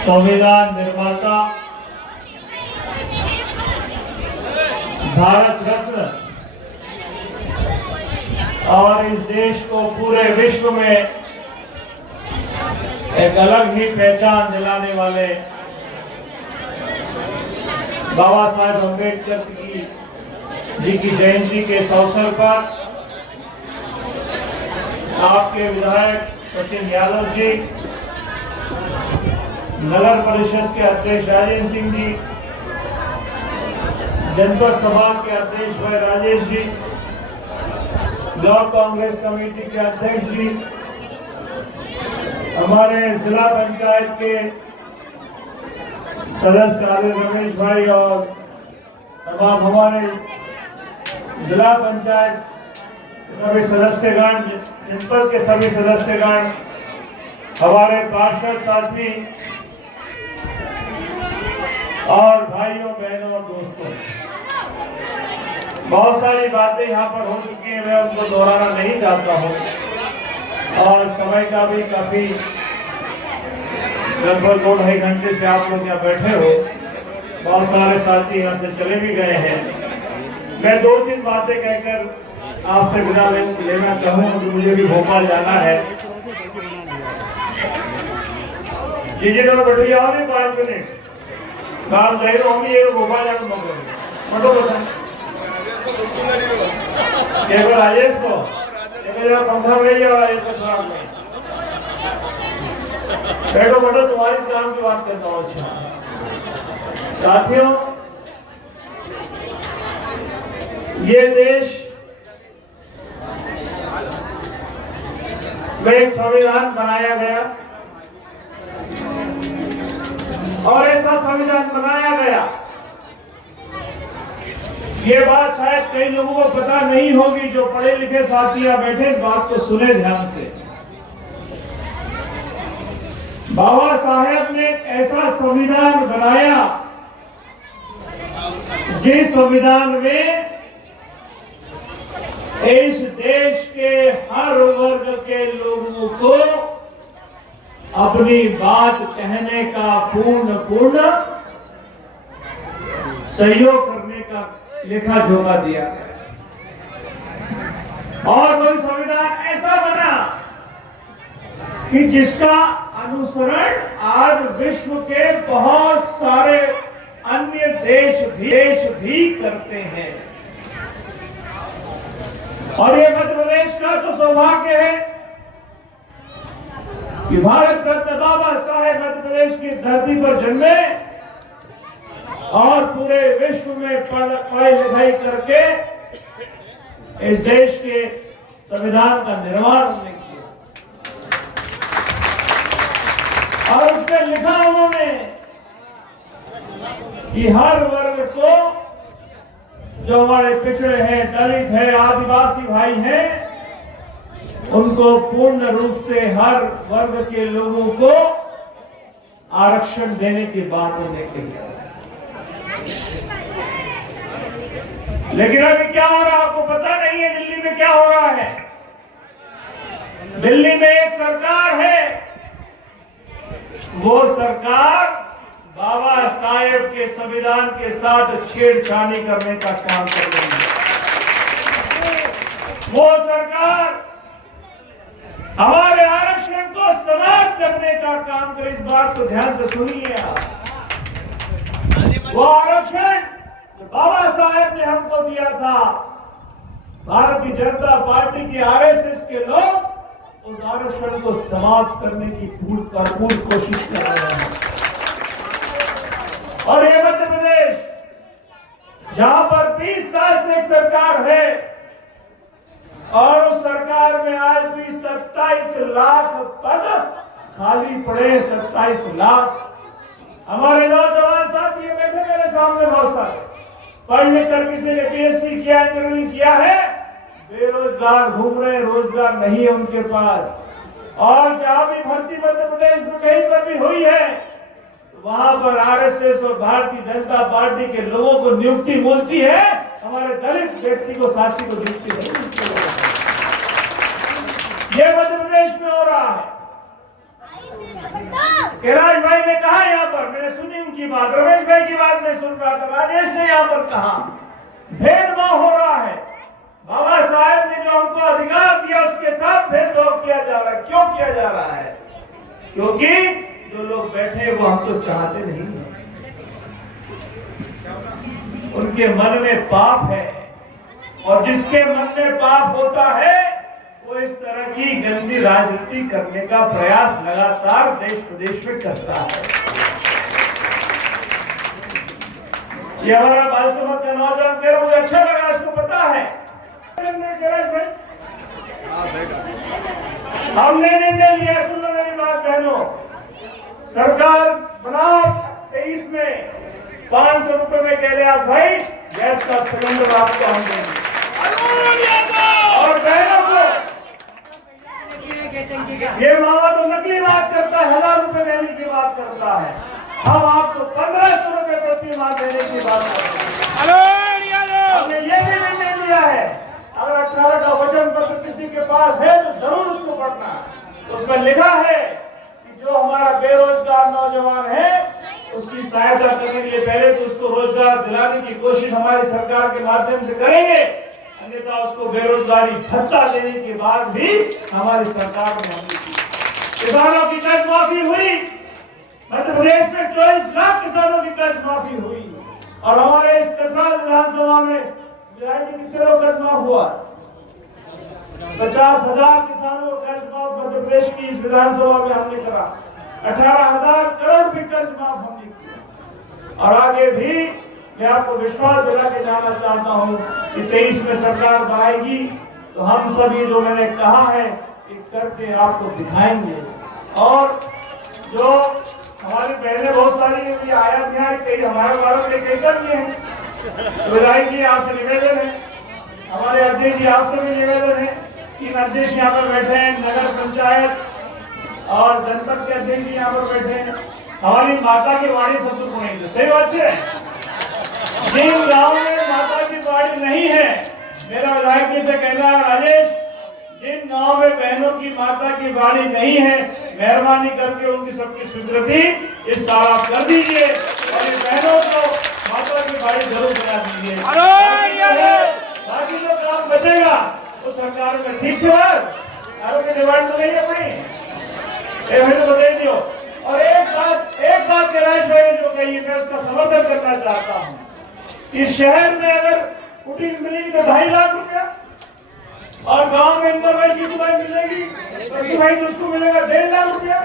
संविधान निर्माता, भारत रत्न और इस देश को पूरे विश्व में एक अलग ही पहचान दिलाने वाले बाबा साहेब अम्बेडकर जी की जयंती के इस अवसर पर आपके विधायक सचिन यादव जी, नगर परिषद के अध्यक्ष राजेंद्र सिंह जी, जनपद सभा के अध्यक्ष भाई राजेश जी, ब्लॉक कांग्रेस कमेटी के अध्यक्ष जी, हमारे जिला पंचायत के सदस्य आदि रमेश भाई और तमाम हमारे जिला पंचायत सभी सदस्यगण, जनपद के सभी सदस्यगण, हमारे पार्षद साथी और भाइयों बहनों और दोस्तों, बहुत सारी बातें यहाँ पर हो चुकी हैं, मैं उनको दोहराना नहीं चाहता हूँ और समय का भी काफी लगभग 2-2.5 घंटे से आप लोग यहाँ बैठे हो, बहुत सारे साथी यहाँ से चले भी गए हैं। मैं 2-3 बातें कहकर आपसे विदा लेना चाहूँगा कि मुझे भी भोपाल जाना है। जी जी तो बैठो आओ नहीं 5 मिनट काम दे रहा हूँ, ये भोपाल जाकर मतलब केवल राजेश को पंखा में राजेश को खराब नहीं बैठो बैठो, तुम्हारी काम की बात करता हूँ। अच्छा साथियों, ये देश में एक संविधान बनाया गया और ऐसा संविधान बनाया गया, ये बात शायद कई लोगों को पता नहीं होगी, जो पढ़े लिखे साथी यहाँ बैठे, इस बात को सुने ध्यान से। बाबा साहेब ने ऐसा संविधान बनाया जिस संविधान में इस देश के हर वर्ग के लोगों को अपनी बात कहने का पूर्ण सहयोग करने का लेखा जोखा दिया और वह संविधान ऐसा बना कि जिसका अनुसरण आज विश्व के बहुत सारे अन्य देश भी करते हैं। और ये मध्य प्रदेश का तो सौभाग्य है कि भारत रत्न बाबा साहेब मध्य प्रदेश की धरती पर जन्मे और पूरे विश्व में पढ़ाई लिखाई करके इस देश के संविधान का निर्माण उन्होंने किया और उसमें लिखा उन्होंने कि हर वर्ग को, जो हमारे पिछड़े हैं, दलित हैं, आदिवासी भाई हैं, उनको पूर्ण रूप से हर वर्ग के लोगों को आरक्षण देने की बात उन्होंने कही। लेकिन अभी क्या हो रहा है आपको पता नहीं है। दिल्ली में क्या हो रहा है? दिल्ली में एक सरकार है, वो सरकार बाबा साहेब के संविधान के साथ छेड़छाड़ी करने का काम कर रही है। वो सरकार हमारे आरक्षण को समाप्त करने का काम करे। इस बात को ध्यान से सुनिए आप। वो आरक्षण बाबा साहेब ने हमको दिया था, भारतीय जनता पार्टी की आरएसएस के लोग उस आरक्षण को समाप्त करने की भरपूर कोशिश कर रहे हैं। और ये मध्य प्रदेश, जहां पर 20 साल से एक सरकार है और उस सरकार में आज भी 27 लाख पद खाली पड़े। 27 लाख हमारे नौजवान साथी बैठे मेरे सामने, बहुत सारे पढ़ लिख कर किसी ने पीएचडी किया, इंजीनियरिंग किया है, बेरोजगार घूम रहे, रोजगार नहीं है उनके पास। और जहां भी भर्ती मध्य प्रदेश में कहीं पर भी हुई है, वहां पर आरएसएस और भारतीय जनता पार्टी के लोगों को नियुक्ति मिलती है, हमारे दलित व्यक्ति को, साथी को नियुक्ति नहीं मिलती है। ये मध्य प्रदेश में हो रहा है। कैलाश भाई ने कहा यहाँ पर, मैंने सुनी उनकी बात, रमेश भाई की बात मैं सुन रहा था, राजेश ने यहाँ पर कहा भेदभाव हो रहा है। बाबा साहेब ने जो हमको अधिकार दिया उसके साथ भेदभाव किया जा रहा है। क्यों किया जा रहा है? क्योंकि जो लोग बैठे वो हमको चाहते नहीं है, उनके मन में पाप है, और जिसके मन में पाप होता है वो इस तरह की गंदी राजनीति करने का प्रयास लगातार देश प्रदेश में करता है। ये हमारा बाल समाज का नौजवान कह रहा, मुझे अच्छा लगा, इसको पता है। हमने निर्णय लिया, सुन लो मेरी बात बहनों, सरकार बनाओ 23 में 500 रुपए में कह रहे भाई गैस का सिलेंडर आपको हम देंगे, और बहनों को ये मावा तो नकली बात करता है, 1000 रुपए देने की बात करता है, हम आपको 1500 रुपए प्रति माह देने की बात करते हैं। हमने ये भी निर्णय लिया है, अगर 18 का वचन पत्र किसी के पास है तो जरूर उसको पढ़ना। उसमें लिखा है कि जो हमारा बेरोजगार नौजवान है उसकी सहायता करने के लिए पहले तो उसको रोजगार दिलाने की कोशिश हमारी सरकार के माध्यम से करेंगे, अन्यथा उसको बेरोजगारी भत्ता देने के बाद भी हमारी सरकार ने हमने की। किसानों की कर्ज माफी हुई, मध्य प्रदेश में 24 लाख किसानों की कर्ज माफी हुई, और हमारे इस कसरार विधानसभा में कितने लोग कर्ज माफ हुआ? 50,000 किसानों का कर्ज माफ मध्य प्रदेश की इस विधानसभा में हमने करा। 18,000 करोड़ भी कर्ज माफ हमने किया, और आगे भी मैं आपको विश्वास दिला के जाना चाहता हूं कि 23 में सरकार बनाएगी तो हम सभी जो मैंने कहा है एक करके आपको दिखाएंगे। और जो हमारी बहनें बहुत सारी आया ध्यान, कई हमारे भारत में कई कर दिए हैं। विधायक जी आपसे निवेदन है, हमारे अध्यक्ष जी आपसे भी निवेदन है, 3 अध्यक्ष यहाँ पर बैठे हैं, नगर पंचायत और जनपद के अध्यक्ष जी यहाँ पर बैठे हैं। हमारी माता की वाणी सबको सुनेंगे, सही बात है। जिन गाँव में माता की वाणी नहीं है, मेरा विधायक जी से कहना है राजेश, जिन गाँव में बहनों की माता की वाणी नहीं है, मेहरबानी करके उनकी सबकी स्वीकृति इस साल आप कर दीजिए, और इन बहनों को माता की वाणी जरूर बना दीजिए। बाकी जो काम बचेगा वो सरकार में ठीक है, आरोग्य डिमांड तो नहीं है अपनी, तो बता दियो। और एक बात कैलाश भाई जो कही मैं उसका समर्थन करना चाहता हूँ। इस शहर में अगर कुटीर मिलेगी तो 2.5 लाख रुपया, और गांव में इंटरवेल की दुकान मिलेगी तो भाई उसको मिलेगा 1.5 लाख रुपया।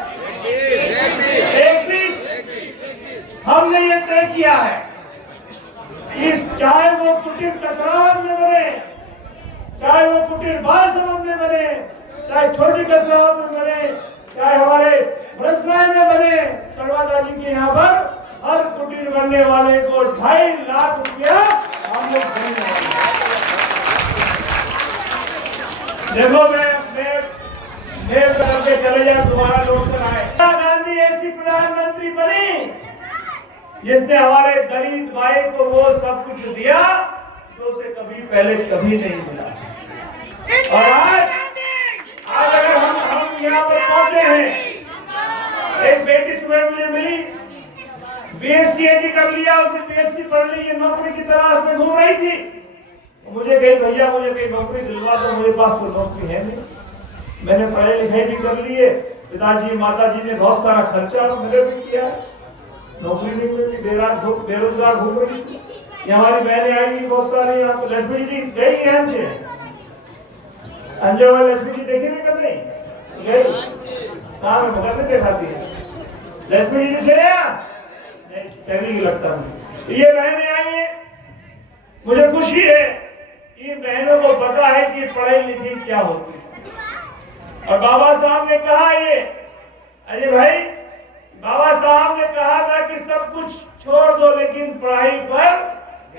एक पीस हमने ये तय किया है, इस चाहे वो कुटीर कसरावत में बने, चाहे वो कुटीर बालसमंद में बने, चाहे छोटी कसरावत में बने, चाहे हमारे ब्रजनाय में बने, कड़वादा जी के यहाँ पर हर कुटीर बनने वाले को 2.5 लाख रुपया हम लोग देंगे। देखो मैं करके चले जाए, दोबारा लौट कर आए। इंदिरा गांधी ऐसी प्रधानमंत्री बनी जिसने हमारे दलित भाई को वो सब कुछ दिया जो उसे कभी पहले कभी नहीं मिला। और आज अगर हम यहाँ पर पहुंचे हैं, एक बेटी सुबह मुझे मिली, बीएससी कर लिया, उसने बीएससी पढ़ ली, ये नौकरी की तलाश में घूम रही थी। मुझे कही भैया मुझे कहीं नौकरी दिलवा दो, मेरे पास तो नौकरी है नहीं, मैंने पढ़ाई लिखाई भी कर ली है, पिताजी माताजी ने बहुत सारा खर्चा मुझे भी किया, नौकरी नहीं मिली, बेरोजगार घूम रही थी। ये हमारी बहनें आएंगी बहुत सारी, यहाँ पे लक्ष्मी जी गई है हमसे, अंजय वाली लक्ष्मी जी देखी नहीं करने गई, कहाँ में भगत दिखाती है लक्ष्मी जी से चली लगता हूँ। ये बहनें आई है, मुझे खुशी है, इन बहनों को पता है कि पढ़ाई लिखाई क्या होती है। और बाबा साहब ने कहा ये, अरे भाई बाबा साहब ने कहा था कि सब कुछ छोड़ दो लेकिन पढ़ाई पर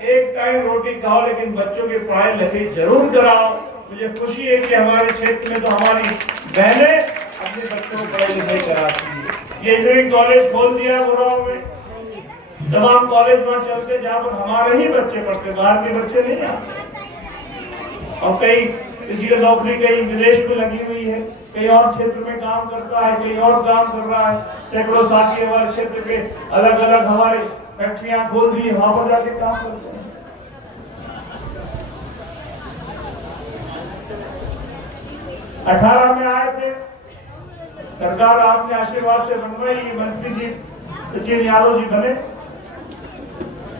एक टाइम रोटी खाओ, लेकिन बच्चों की पढ़ाई लिखाई जरूर कराओ। मुझे खुशी है कि हमारे क्षेत्र में तो हमारी बहनें अपने बच्चों को पढ़ाई लिखाई कराती है। ये इंजीनियरिंग कॉलेज खोल दिया गुरुओं में, तमाम कॉलेज वहाँ चलते जहाँ पर हमारे ही बच्चे पढ़ते, बाहर के बच्चे नहीं आते। और कई किसी की नौकरी कहीं विदेश में लगी हुई है, कहीं और क्षेत्र में काम करता है, कहीं और काम कर रहा है, सैकड़ों साथी हमारे क्षेत्र के अलग अलग हमारे फैक्ट्रियां खोल दी, वहां पर जाके काम करते हैं। 18 में आए थे, सरकार आपने आशीर्वाद से बनवाई, मंत्री जी सचिन यादव जी बने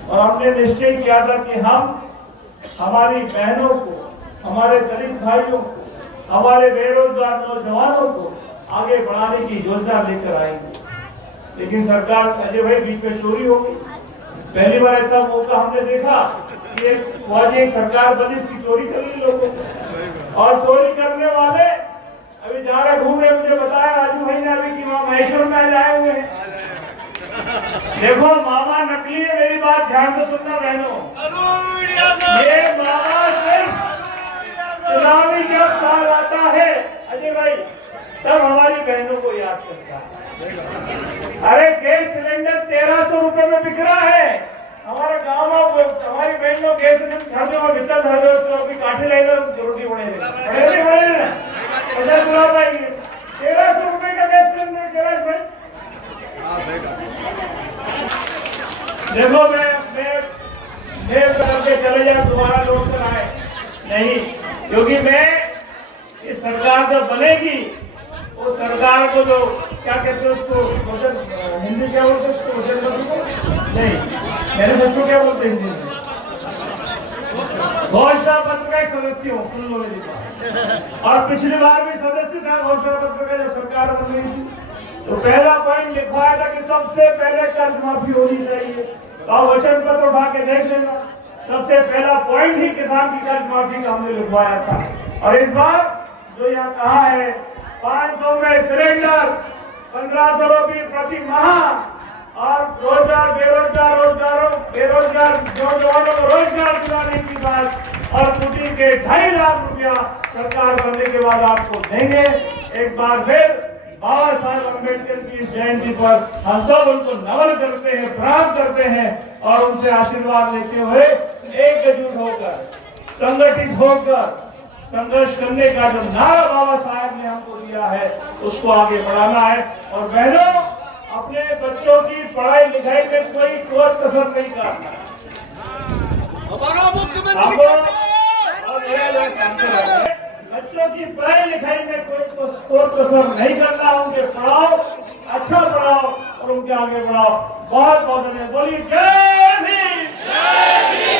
और हमने निश्चय किया था कि हम हमारी बहनों को, हमारे दलित भाइयों को, हमारे बेरोजगार नौजवानों को आगे बढ़ाने की योजना लेकर आएंगे। लेकिन सरकार, अजय भाई, बीच में चोरी हो गई। पहली बार ऐसा मौका हमने देखा कि एक सरकार बनी, इसकी चोरी कर ली लोगों और चोरी करने वाले अभी जा रहे घूमने, मुझे बताया राजू भाई ने अभी कि वहां महेश्वर में आए हुए हैं। देखो मामा नकली है, मेरी बात ध्यान से सुनना बहनों। ये मामा सिर्फ चुनावी जब साल आता है अजय भाई, तब हमारी बहनों को याद करता है। अरे गैस सिलेंडर 1300 रुपए में बिक रहा है। हमारे गाँव में हमारी बहनों गैस सिलेंडर में विचल धर तो अभी काठे ले लो, रोटी बने 1300 रुपए का गैस सिलेंडर। कैलाश भाई देखो, मैं करके चले जाए, दोबारा लौट कर आए नहीं, क्योंकि मैं इस सरकार जब बनेगी, वो सरकार को जो क्या कहते हैं उसको, हिंदी क्या बोलते हैं उसको, नहीं मैनिफेस्टो क्या बोलते हैं हिंदी में, घोषणा पत्र का सदस्य हूँ, सुन लो मेरी बात। और पिछली बार भी सदस्य था घोषणा पत्र का जब सरकार बन रही थी, तो पहला पॉइंट लिखवाया था कि सबसे पहले कर्ज माफी होनी चाहिए। तो वचन पत्र उठा के देख लेना, सबसे पहला पॉइंट ही किसान की कर्ज माफी का हमने लिखवाया था। और इस बार जो यहाँ कहा है 500 में सिलेंडर, 1500 रुपये प्रति माह और रोजगार बेरोजगार नौजवानों को रोजगार दिलाने की बात और कुटी के 2.5 लाख रुपया सरकार बनने के बाद आपको देंगे। एक बार फिर बाबा साहब अम्बेडकर की जयंती पर हम सब उनको नमन करते हैं, प्रणाम करते हैं और उनसे आशीर्वाद लेते हुए एकजुट होकर, संगठित होकर संघर्ष करने का जो नारा बाबा साहब ने हमको दिया है उसको आगे बढ़ाना है। और बहनों, अपने बच्चों की पढ़ाई लिखाई में कोई कोर कसर नहीं करना। बच्चों की पढ़ाई लिखाई में कोई कसर नहीं करना, उनके पढ़ाओ, अच्छा पढ़ाओ और उनके आगे बढ़ाओ। बहुत बहुत धन्यवाद। बोलिए जय भीम।